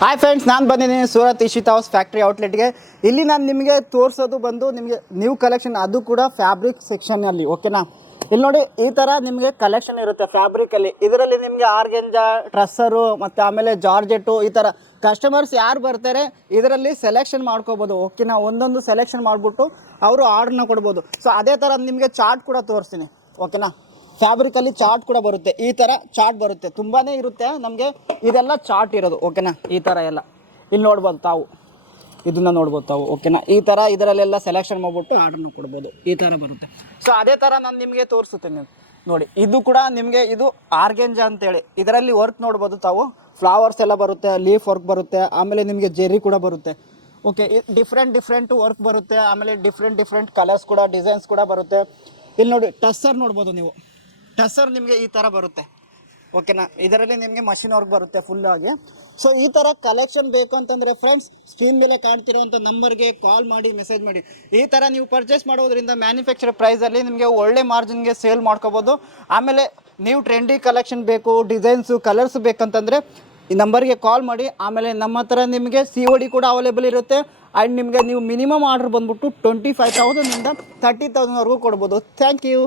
Hi friends, ನಾನು ಬಂದಿದ್ದೀನಿ Surat Ishita house factory ಔಟ್ಲೆಟ್ಗೆ. ಇಲ್ಲಿ ನಾನು ನಿಮಗೆ ತೋರಿಸೋದು ಬಂದು ನಿಮಗೆ ನ್ಯೂ ಕಲೆಕ್ಷನ್, ಅದು ಕೂಡ ಫ್ಯಾಬ್ರಿಕ್ ಸೆಕ್ಷನಲ್ಲಿ. ಓಕೆನಾ, ಇಲ್ಲಿ ನೋಡಿ ಈ ಥರ ನಿಮಗೆ ಕಲೆಕ್ಷನ್ ಇರುತ್ತೆ ಫ್ಯಾಬ್ರಿಕಲ್ಲಿ. ಇದರಲ್ಲಿ ನಿಮಗೆ ಆರ್ಗೆಂಜಾ, ಟ್ರಸ್ಸರು ಮತ್ತು ಆಮೇಲೆ ಜಾರ್ಜೆಟ್ಟು, ಈ ಥರ ಕಸ್ಟಮರ್ಸ್ ಯಾರು ಬರ್ತಾರೆ ಇದರಲ್ಲಿ ಸೆಲೆಕ್ಷನ್ ಮಾಡ್ಕೋಬೋದು. ಓಕೆನಾ, ಒಂದೊಂದು ಸೆಲೆಕ್ಷನ್ ಮಾಡಿಬಿಟ್ಟು ಅವರು ಆರ್ಡ್ರನ್ನ ಕೊಡ್ಬೋದು. ಸೊ ಅದೇ ಥರ ನಿಮಗೆ ಚಾರ್ಟ್ ಕೂಡ ತೋರಿಸ್ತೀನಿ. ಓಕೆನಾ, ಫ್ಯಾಬ್ರಿಕಲ್ಲಿ ಚಾರ್ಟ್ ಕೂಡ ಬರುತ್ತೆ. ಈ ಥರ ಚಾರ್ಟ್ ಬರುತ್ತೆ, ತುಂಬಾ ಇರುತ್ತೆ ನಮಗೆ. ಇದೆಲ್ಲ ಚಾರ್ಟ್ ಇರೋದು. ಓಕೆನಾ, ಈ ಥರ ಎಲ್ಲ ಇಲ್ಲಿ ನೋಡ್ಬೋದು ತಾವು, ಇದನ್ನು ನೋಡ್ಬೋದು ತಾವು. ಓಕೆನಾ, ಈ ಥರ ಇದರಲ್ಲೆಲ್ಲ ಸೆಲೆಕ್ಷನ್ ಮಾಡಿಬಿಟ್ಟು ಆರ್ಡ್ರನ್ನ ಕೊಡ್ಬೋದು. ಈ ಥರ ಬರುತ್ತೆ. ಸೊ ಅದೇ ಥರ ನಾನು ನಿಮಗೆ ತೋರಿಸುತ್ತೇನೆ ನೋಡಿ. ಇದು ಕೂಡ ನಿಮಗೆ ಇದು ಆರ್ಗೆಂಜಾ ಅಂತೇಳಿ, ಇದರಲ್ಲಿ ವರ್ಕ್ ನೋಡ್ಬೋದು ತಾವು. ಫ್ಲವರ್ಸ್ ಎಲ್ಲ ಬರುತ್ತೆ, ಲೀಫ್ ವರ್ಕ್ ಬರುತ್ತೆ, ಆಮೇಲೆ ನಿಮಗೆ ಜೆರಿ ಕೂಡ ಬರುತ್ತೆ. ಓಕೆ, ಡಿಫ್ರೆಂಟ್ ವರ್ಕ್ ಬರುತ್ತೆ, ಆಮೇಲೆ ಡಿಫ್ರೆಂಟ್ ಕಲರ್ಸ್ ಕೂಡ, ಡಿಸೈನ್ಸ್ ಕೂಡ ಬರುತ್ತೆ. ಇಲ್ಲಿ ನೋಡಿ ಟಸ್ಸರ್ ನೋಡ್ಬೋದು ನೀವು. ಟಸ್ಸರ್ ನಿಮಗೆ ಈ ಥರ ಬರುತ್ತೆ. ಓಕೆನಾ, ಇದರಲ್ಲಿ ನಿಮಗೆ ಮಷಿನ್ ವರ್ಕ್ ಬರುತ್ತೆ ಫುಲ್ ಆಗಿ. ಸೊ ಈ ಥರ ಕಲೆಕ್ಷನ್ ಬೇಕು ಅಂತಂದರೆ ಫ್ರೆಂಡ್ಸ್, ಸ್ಕ್ರೀನ್ ಮೇಲೆ ಕಾಣ್ತಿರೋವಂಥ ನಂಬರ್ಗೆ ಕಾಲ್ ಮಾಡಿ, ಮೆಸೇಜ್ ಮಾಡಿ. ಈ ಥರ ನೀವು ಪರ್ಚೇಸ್ ಮಾಡೋದ್ರಿಂದ ಮ್ಯಾನುಫ್ಯಾಕ್ಚರ್ ಪ್ರೈಸಲ್ಲಿ ನಿಮಗೆ ಒಳ್ಳೆ ಮಾರ್ಜಿನ್ಗೆ ಸೇಲ್ ಮಾಡ್ಕೋಬೋದು. ಆಮೇಲೆ ನೀವು ಟ್ರೆಂಡಿ ಕಲೆಕ್ಷನ್ ಬೇಕು, ಡಿಸೈನ್ಸು, ಕಲರ್ಸ್ ಬೇಕಂತಂದರೆ ಈ ನಂಬರ್ಗೆ ಕಾಲ್ ಮಾಡಿ. ಆಮೇಲೆ ನಮ್ಮ ಹತ್ರ ನಿಮಗೆ COD ಕೂಡ ಅವೈಲೇಬಲ್ ಇರುತ್ತೆ. ಆ್ಯಂಡ್ ನಿಮಗೆ ನೀವು ಮಿನಿಮಮ್ ಆರ್ಡ್ರ್ ಬಂದುಬಿಟ್ಟು 25,000ಇಂದ 30,000ವರೆಗೂ ಕೊಡ್ಬೋದು. Thank you.